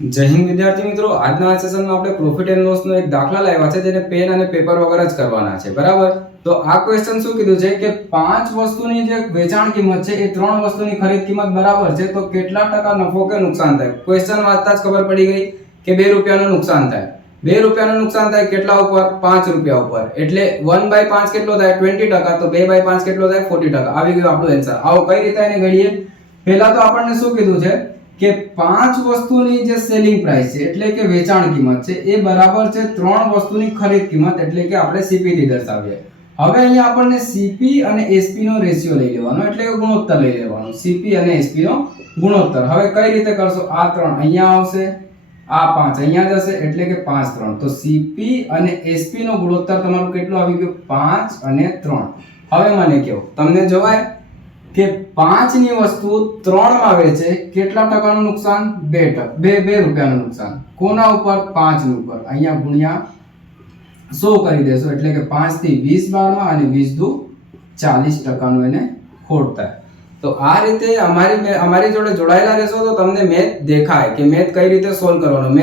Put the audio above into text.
જય હિન્દ વિદ્યાર્થી મિત્રો, આજના આ સેશનમાં આપણે પ્રોફિટ એન્ડ લોસ નો એક દાખલા લાવ્યા છે જેને પેન અને પેપર વગર જ કરવાના છે, બરાબર? તો આ ક્વેશ્ચન શું કીધું છે કે 5 વસ્તુની જે વેચાણ કિંમત છે એ 3 વસ્તુની ખરીદ કિંમત બરાબર છે, તો કેટલા ટકા નફો કે નુકસાન થાય? ક્વેશ્ચન વાંચતા જ ખબર પડી ગઈ કે 2 રૂપિયાનું નુકસાન થાય. 2 રૂપિયાનું નુકસાન થાય કેટલા ઉપર? 5 રૂપિયા ઉપર. એટલે 1/5 કેટલો થાય? 20%. તો 2/5 કેટલો થાય? 40%. આવી ગયો આપણો આન્સર. આવો કઈ રીતે એને ગણીએ? પહેલા તો આપણને શું કીધું છે કે 5 વસ્તુની જે સેલિંગ પ્રાઇસ છે એટલે કે વેચાણ કિંમત છે એ બરાબર છે 3 વસ્તુની ખરીદ કિંમત, એટલે કે આપણે સીપી થી દર્શાવીએ. હવે અહીંયા આપણને સીપી અને એસપી નો રેશિયો લઈ લેવાનો, એટલે કે ગુણોત્તર લઈ લેવાનો. સીપી અને એસપી નો ગુણોત્તર. હવે કઈ રીતે કરશો? આ 3 અહીંયા આવશે, આ 5 અહીંયા જશે, એટલે કે 5 3. તો સીપી અને એસપી નો ગુણોત્તર તમારું કેટલું આવી ગયું? 5 અને 3. હવે મને કહો, તમને જવાય કે 5 ની વસ્તુ 3 માં વેચે, કેટલા ટકાનું નુકસાન? 2 રૂપિયાનું નુકસાન. કોના ઉપર? 5 ની ઉપર. અહીંયા ગુણ્યા 100 કરી દેશો, એટલે કે 5 થી 20 બારમાં અને 20 દુ 40% એને ખોટ થાય. તો આ રીતે અમારી જોડે જોડાયેલા રહેશો તો તમને મેથ દેખાય કે મેથ કઈ રીતે સોલ્વ કરવાનો.